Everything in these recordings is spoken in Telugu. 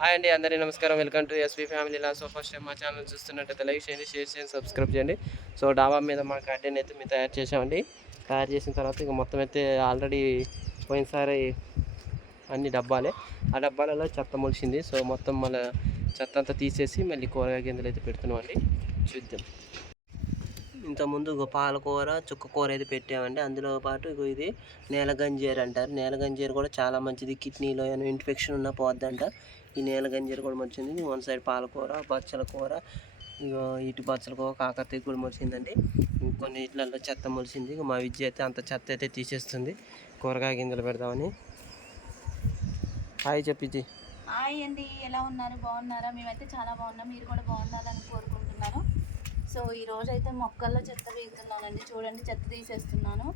హాయ్ అండి, అందరికీ నమస్కారం. వెల్కమ్ టు ఎస్వి ఫ్యామిలీ లా. సో ఫస్ట్ టైం మా ఛానల్ చూస్తున్నట్టయితే లైక్ చేయండి, షేర్ చేయండి, సబ్స్క్రైబ్ చేయండి. సో డాబా మీద మా గార్డెన్ అయితే మేము తయారు చేసామండి. తయారు చేసిన తర్వాత ఇక మొత్తం అయితే ఆల్రెడీ పోయినసారి అన్ని డబ్బాలే, ఆ డబ్బాలలో చెత్త మొలిచింది. సో మొత్తం మళ్ళీ చెత్త అంతా తీసేసి మళ్ళీ కూరగాయ గింజలు అయితే పెడుతున్నాం అండి. చూద్దాం. ఇంతకుముందు పాలకూర, చుక్కకూర అయితే పెట్టామండి. అందులో పాటు ఇది నేల గంజీర అంటారు. నేల గంజీర కూడా చాలా మంచిది. కిడ్నీలో ఏమైనా ఇన్ఫెక్షన్ ఉన్నా పోద్దంట. ఈ నేల గంజీర కూడా మంచిది. వన్ సైడ్ పాలకూర, బచ్చల కూర, ఇగో ఇటు బచ్చల కూర, కాకరతీగ కూడా మొలిచిందండి. కొన్ని ఇట్లలో చెత్త మొలిచింది. మా విద్య అయితే అంత చెత్త అయితే తీసేస్తుంది. కూరగాయ గింజలు పెడదామని. హాయ్ చెప్పిద్ది. హాయ్ అండి, ఎలా ఉన్నారు? బాగున్నారా? మేమైతే చాలా బాగున్నాం. మీరు కూడా బాగుండాలని కోరుకుంటున్నాను. సో ఈరోజు అయితే మొక్కల్లో చెత్త వేస్తున్నానండి. చూడండి, చెత్త తీసేస్తున్నాను.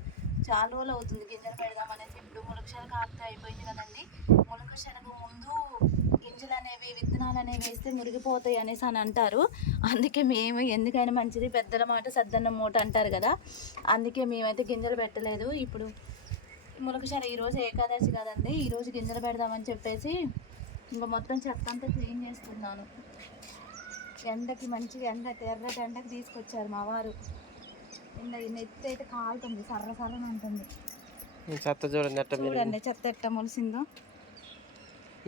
చాలా రోజులు అవుతుంది గింజలు పెడదామనేసి. ఇప్పుడు ములకశనగ కాపుతే అయిపోయింది కదండి. ములకశనగ ముందు గింజలు అనేవి, విత్తనాలు అనేవి వేస్తే మురిగిపోతాయి అనేసి అని అంటారు. అందుకే మేము, ఎందుకైనా మంచిది పెద్దల మాట సద్దన్న మూట అంటారు కదా, అందుకే మేమైతే గింజలు పెట్టలేదు. ఇప్పుడు ములకశనగ ఈరోజు ఏకాదశి కదండి, ఈరోజు గింజలు పెడదామని చెప్పేసి ఇంకా మొత్తం చెత్త అంతా క్లీన్ చేస్తున్నాను. ఎండకి మంచిగా ఎర్రటి ఎండకి తీసుకొచ్చారు మా వారు. నెత్తి అయితే కాలుతుంది, సర్రసర్రని ఉంటుంది. చెత్త చూడండి చెత్త ఎట్ట మొలిసిందో.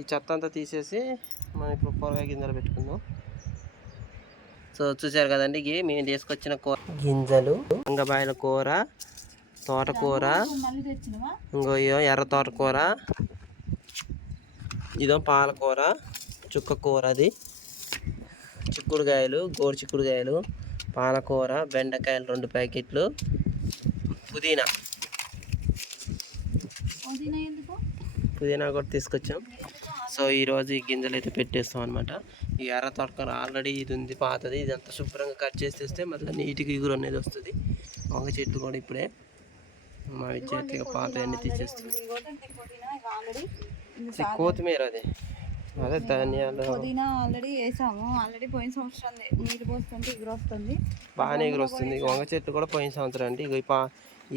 ఈ చెత్త అంతా తీసేసి మనం ఇప్పుడు కూరగాయ గింజలు పెట్టుకుందాం. సో చూసారు కదండి, ఇవి మేము తీసుకొచ్చిన కూర గింజలు. వంగబాయల కూర, తోటకూర, ఇంకో ఎర్ర తోటకూర, ఇదో పాలకూర, చుక్కకూర, అది చిక్కుడుకాయలు, గోరు చిక్కుడుకాయలు, పాలకూర, బెండకాయలు 2 ప్యాకెట్లు, పుదీనా కూడా తీసుకొచ్చాం. సో ఈరోజు ఈ గింజలు అయితే పెట్టేస్తాం అనమాట. ఈ ఎర్ర తోటకూర ఆల్రెడీ ఇది ఉంది, పాతది. ఇదంతా శుభ్రంగా కట్ చేసేస్తే మళ్ళీ నీటికి ఎగురు అనేది వస్తుంది. వంగ చెట్లు కూడా ఇప్పుడే మా విద్యార్థిగా పాత అన్ని తీసేస్తుంది. కొత్తిమీర, అదే ధనియాలు, పుదీనా ఆల్రెడీ వేసాము. ఆల్రెడీ పోయిన సంవత్సరం నీళ్ళు పోస్తుంటే ఎగురు వస్తుంది, బాగానే ఎగురు వస్తుంది. వంగ చెట్లు కూడా పోయిన సంవత్సరం అండి. ఇక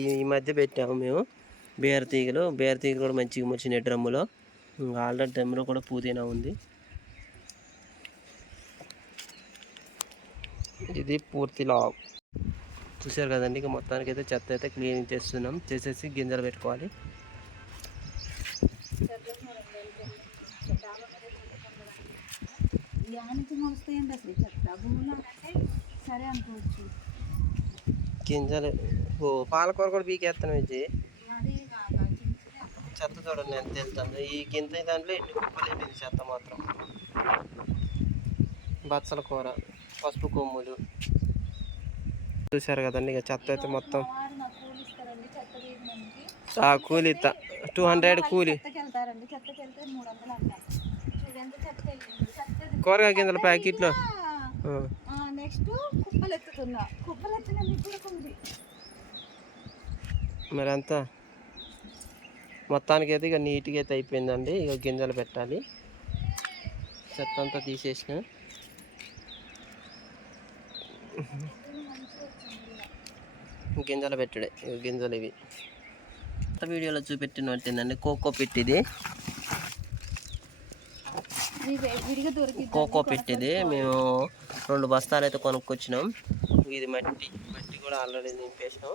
ఈ మధ్య పెట్టాము మేము బీర తీగలు కూడా మంచిగా వచ్చినాయి డ్రమ్ములో. ఆల్రెడీ డ్రమ్ములో కూడా పుదీనా ఉంది. ఇది పూర్తి లావ్. చూసారు కదండి, ఇక మొత్తానికి అయితే చెత్త అయితే క్లీనింగ్ చేస్తున్నాం. చేసేసి గింజలు పెట్టుకోవాలి. గింజలు పాలకూర కూడా పీకేస్తాను. ఇది చెత్త చూడండి ఎంత వెళ్తుంది. ఈ గింజ దాంట్లో ఎన్ని కుప్పలు వెళ్ళింది చెత్త మాత్రం. బచ్చల కూర, పసుపు కొమ్ములు, చూసారు కదండి. ఇక చెత్త అయితే మొత్తం కూలి 200 కూలి. కూరగాయ గింజల ప్యాకెట్లో మరి అంతా మొత్తానికి అయితే ఇక నీట్గా అయితే అయిపోయిందండి. ఇక గింజలు పెట్టాలి. చెత్త అంతా తీసేసిన గింజలు పెట్టడే. గింజలు ఇవి వీడియోలో చూపెట్టినట్టుందండి. కోకో పెట్టిది, మేము 2 బస్తాలు అయితే కొనుక్కొచ్చినాం. ఇది మట్టి కూడా ఆల్రెడీ నింపేసినాం.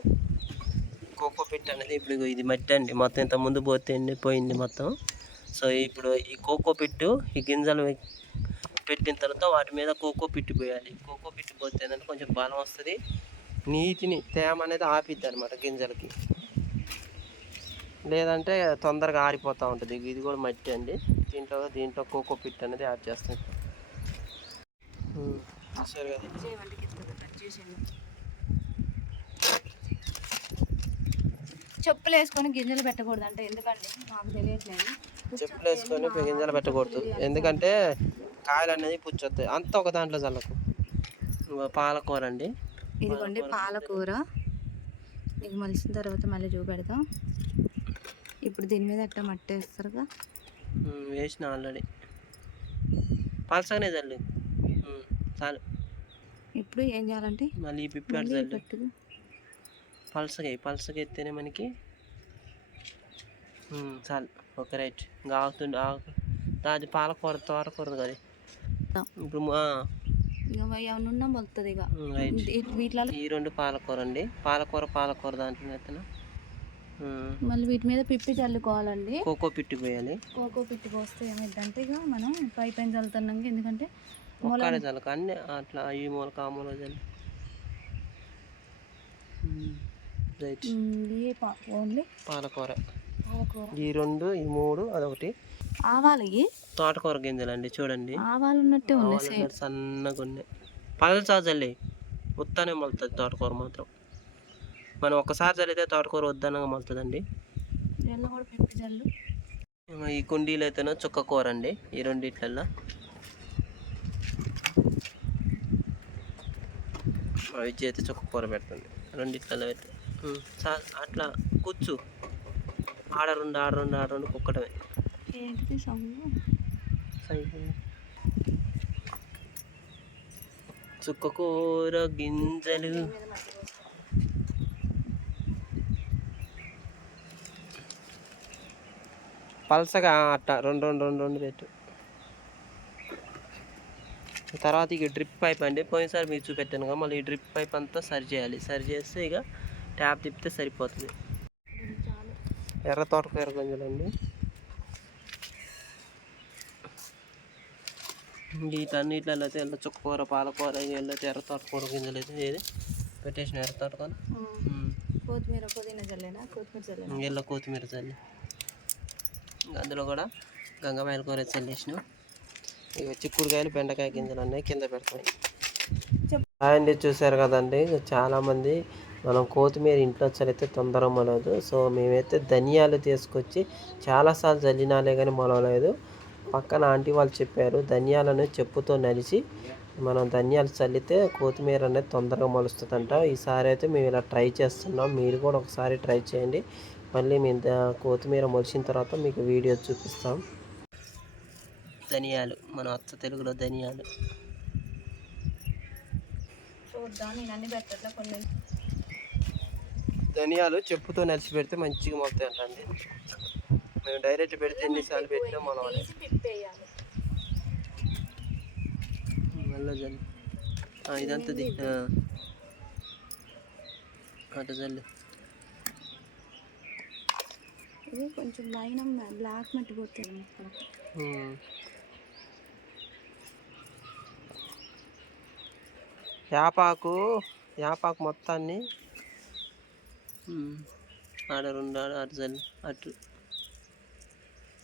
కోకో పిట్ అనేది ఇప్పుడు ఇది మట్టి అండి. మొత్తం ఇంత ముందు పోతే పోయింది మొత్తం. సో ఇప్పుడు ఈ కోకో పిట్టు, ఈ గింజలు పెట్టిన తర్వాత వాటి మీద కోకో పిట్టు పోయాలి. కోకో పిట్టు పోతే ఏంటంటే కొంచెం బలం వస్తుంది, నీటిని తేమ అనేది ఆపిద్ది అనమాట గింజలకి. లేదంటే తొందరగా ఆరిపోతూ ఉంటుంది. ఇది కూడా మట్టి అండి. దీంట్లో కోకో పిట్ అనేది యాడ్ చేస్తాం. సరే కదా, చెప్పులు వేసుకొని గింజలు పెట్టకూడదు అంటే ఎందుకండి నాకు తెలియట్లేదు. చెప్పులు వేసుకొని గింజలు పెట్టకూడదు, ఎందుకంటే కాయలు అనేది పుచ్చొస్తాయి. అంతా ఒక దాంట్లో చల్లకు. పాలకూర అండి, ఇదిగోండి పాలకూర. ఇది మలిసిన తర్వాత మళ్ళీ చూపెడతాం. ఇప్పుడు దీని మీద అట్లా మట్టి వేస్తారుగా, వేసిన ఆల్రెడీ పలసగానే చల్లు చాలు. ఇప్పుడు ఏం చేయాలంటే మళ్ళీ పిప్పాడు చల్లు. పలసగా ఎత్తేనే మనకి చాలు. Okay right. ఇంకా రాజు పాలకూర తోటకూర కదా ఇప్పుడు ఇక ఏమైనా ఉన్నా మొలుతుంది ఇక రైట్. వీటిలో ఈ 2 పాలకూర అండి. పాలకూర దాంట్లో ఎత్తనా మళ్ళీ వీటి మీద పిప్పి చల్లుకోవాలండి. కోకో పిట్టి పోయాలి. కోకో పిట్టి పోస్తే ఏమైందంటే ఇక మనం పైన చల్లుతున్నాం ఎందుకంటే ఒక్కడే చల్లక అన్నీ అట్లా ఈ మూలక ఆ మూల చల్లి రైట్. ఓన్లీ పాలకూర పాలకూర ఈ 2 ఈ 3 అదొకటి. ఆవాలు తోటకూర గింజలు అండి చూడండి. ఆవాలు ఉన్నట్టే ఉన్నాయి ఆవాలు సన్నగా ఉన్నాయి. పలసా చల్లి ఉత్తానే మొలుతుంది తోటకూర మాత్రం. మనం ఒక్కసారి చల్లితే తోటకూర వద్దనగా మొలుతుందండి. కూడా పిప్పి చల్లు. ఈ కుండీలు అయితేనో చుక్క కూర అండి. ఈ రెండిట్లల్లో విద్య అయితే చుక్క కూర పెడుతుంది. రెండిట్లలో అయితే అట్లా కూర్చు ఆడ రెండు కుక్కటమే. ఏంటిది చుక్క కూర గింజలు పలసగా అట్ట రెండు పెట్టు. తర్వాత ఇక డ్రిప్ పైప్ అండి. పోయినసారి మీకు చూపెట్టాను కదా, మళ్ళీ ఈ డ్రిప్ పైప్ అంతా సరి చేయాలి. సరి చేస్తే ఇక ట్యాప్ తిప్పితే సరిపోతుంది. ఎర్ర తోటకూర గింజలు అండి. వీటన్నిటిలో అయితే ఎల్ల చుక్కకూర పాలకూర వెళ్ళైతే ఎర్ర తోటకూర గింజలు అయితే ఏది పెట్టేసిన ఎర్ర తోటకూర కొత్తిమీర పుదీనా చల్లేనా కొత్తిమీర చల్లి అందులో కూడా గంగవాయల కూర చల్లేసినాం. ఇక చిక్కుడుకాయలు బెండకాయ గింజలు అన్నీ కింద పెడతాయి. అండి చూసారు కదండి, చాలామంది మనం కొత్తిమీర ఇంట్లో చల్లితే తొందరగా మొలవదు. సో మేమైతే ధనియాలు తీసుకొచ్చి చాలాసార్లు చల్లినాలే కానీ మొలవలేదు. పక్కన ఆంటీ వాళ్ళు చెప్పారు ధనియాలను చెప్పుతో నలిచి మనం ధనియాలు చల్లితే కొత్తిమీర అనేది తొందరగా మొలుస్తుందంట. ఈసారి అయితే మేము ఇలా ట్రై చేస్తున్నాం. మీరు కూడా ఒకసారి ట్రై చేయండి. మళ్ళీ మేము కొత్తిమీర మొలిచిన తర్వాత మీకు వీడియో చూపిస్తాం. ధనియాలు మన అచ్చ తెలుగులో ధనియాలు ధనియాలు చెప్పుతో నలిచి పెడితే మంచిగా మొలుతాయి అంటండి. మేము డైరెక్ట్ పెడితే ఎన్నిసార్లు పెట్టినా మొలవాలి. మళ్ళీ జల్లి ఇదంతా అటు జల్లి. ఇది కొంచెం మైనం బ్లాక్ మట్టి పోతుంది. యాపాకు మొత్తాన్ని ఆడ అటు జల్లి అటు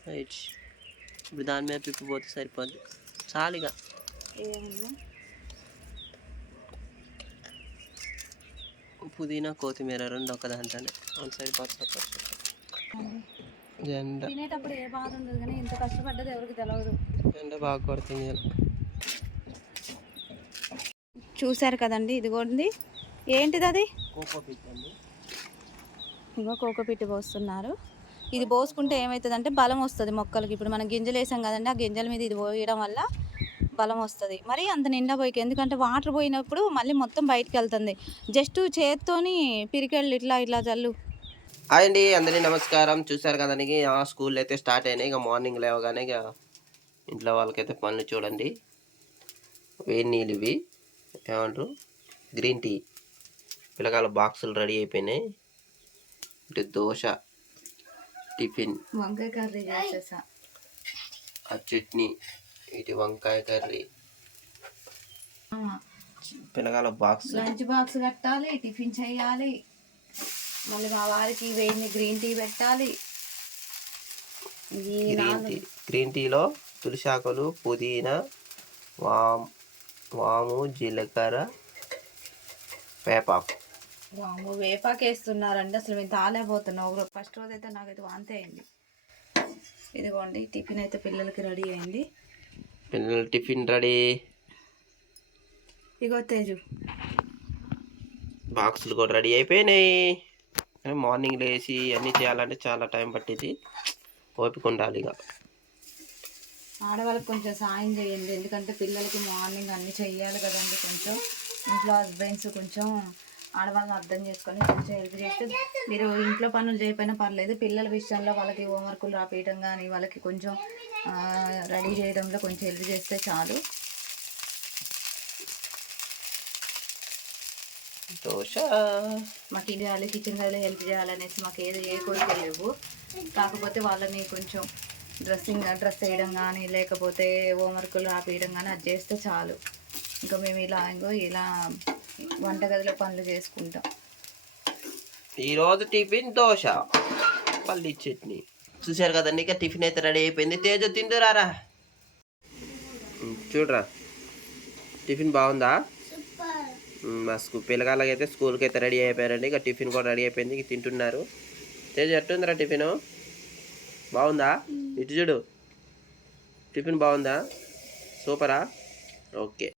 రైట్. ఇప్పుడు దాని మీద పిప్పిపోతే సరిపోద్ది చాలుగా. పుదీనా కొత్తిమీర రెండు ఒక దాంట్లోనే సరిపోతుంది. జెండా తినేటప్పుడు ఏ బాధ ఉండదు కానీ ఇంత కష్టపడ్డది ఎవరికి తెలియదు. జెండా బాగా కొడుతుంది. చూసారు కదండి, ఇదిగోండి ఏంటిది అది కోకో పిట్ అండి. ఇగో కోకో పిట్టి పోస్తున్నారు. ఇది పోసుకుంటే ఏమవుతుందంటే బలం వస్తుంది మొక్కలకి. ఇప్పుడు మనం గింజలు వేసాం కదండి, ఆ గింజల మీద ఇది పోయడం వల్ల బలం వస్తుంది. మరి అంత నిండా పోయికి ఎందుకంటే వాటర్ పోయినప్పుడు మళ్ళీ మొత్తం బయటకు వెళ్తుంది. జస్ట్ చేత్తోని పిరికెళ్ళు ఇట్లా చల్లు. హాయ్ అండి, అందరికీ నమస్కారం. చూసారు కదండి, స్కూల్ అయితే స్టార్ట్ అయినాయి. ఇక మార్నింగ్ లేవగానే ఇక ఇంట్లో వాళ్ళకైతే పనులు చూడండి. వేడి నీళ్ళు ఇవి ఏమంటారు గ్రీన్ టీ. పిల్లకాయల బాక్సులు రెడీ అయిపోయినాయి. ఇటు దోశ టిఫిన్, వంకాయ కర్రీ చేసేసా, ఆ చట్నీ, ఇటు వంకాయ కర్రీ, పిల్లకాయల బాక్స్ లంచ్ బాక్స్ కట్టాలి, టిఫిన్ చేయాలి, మళ్ళీ మా వారికి వేడి గ్రీన్ టీ పెట్టాలి. గ్రీన్ టీలో తులసాకులు, పుదీనా, వాము, జీలకర్ర, వేపాకు. వేపాకు వేస్తున్నారండి. అసలు మేము తాలేకపోతున్నాం. ఫస్ట్ రోజు అయితే నాకైతే వాంతి అయింది. ఇదిగోండి టిఫిన్ అయితే పిల్లలకి రెడీ అయింది. పిల్లల టిఫిన్ రెడీ. ఇగో తేజు బాక్సులు కూడా రెడీ అయిపోయినాయి. మార్నింగ్ లేచి అన్నీ చేయాలంటే చాలా టైం పట్టింది, ఓపిక ఉండాలి. ఇక ఆడవాళ్ళకి కొంచెం సాయం చేయండి, ఎందుకంటే పిల్లలకి మార్నింగ్ అన్నీ చెయ్యాలి కదండి. కొంచెం ఇంట్లో హస్బెండ్స్ కొంచెం ఆడవాళ్ళని అర్థం చేసుకొని కొంచెం హెల్ప్ చేస్తే, మీరు ఇంట్లో పనులు చేయకపోయినా పర్లేదు, పిల్లల విషయంలో వాళ్ళకి హోంవర్కులు రాపేయటం కానీ వాళ్ళకి కొంచెం రెడీ చేయడంలో కొంచెం హెల్ప్ చేస్తే చాలు. దోశ మాకు ఇది చేయాలి, కిచెన్ గదిలో హెల్ప్ చేయాలనేసి మాకు ఏ కోరికలు లేవు. కాకపోతే వాళ్ళని కొంచెం డ్రెస్ వేయడం కానీ లేకపోతే హోంవర్కులు ఆపేయడం కానీ అది చేస్తే చాలు. ఇంకా మేము ఇలా వంటగదిలో పనులు చేసుకుంటాం. ఈరోజు టిఫిన్ దోశ పల్లి చట్నీ. చూశారు కదండి, ఇక టిఫిన్ అయితే రెడీ అయిపోయింది. తేజ తిందురారా. చూడరా టిఫిన్ బాగుందా? మా పిల్లగాళ్ళకైతే స్కూల్కి అయితే రెడీ అయిపోయారండి. ఇక టిఫిన్ కూడా రెడీ అయిపోయింది, ఇక తింటున్నారు. తేజ ఎట్టుందిరా టిఫిన్? బాగుందా? ఇటు చూడు, టిఫిన్ బాగుందా? సూపరా? ఓకే.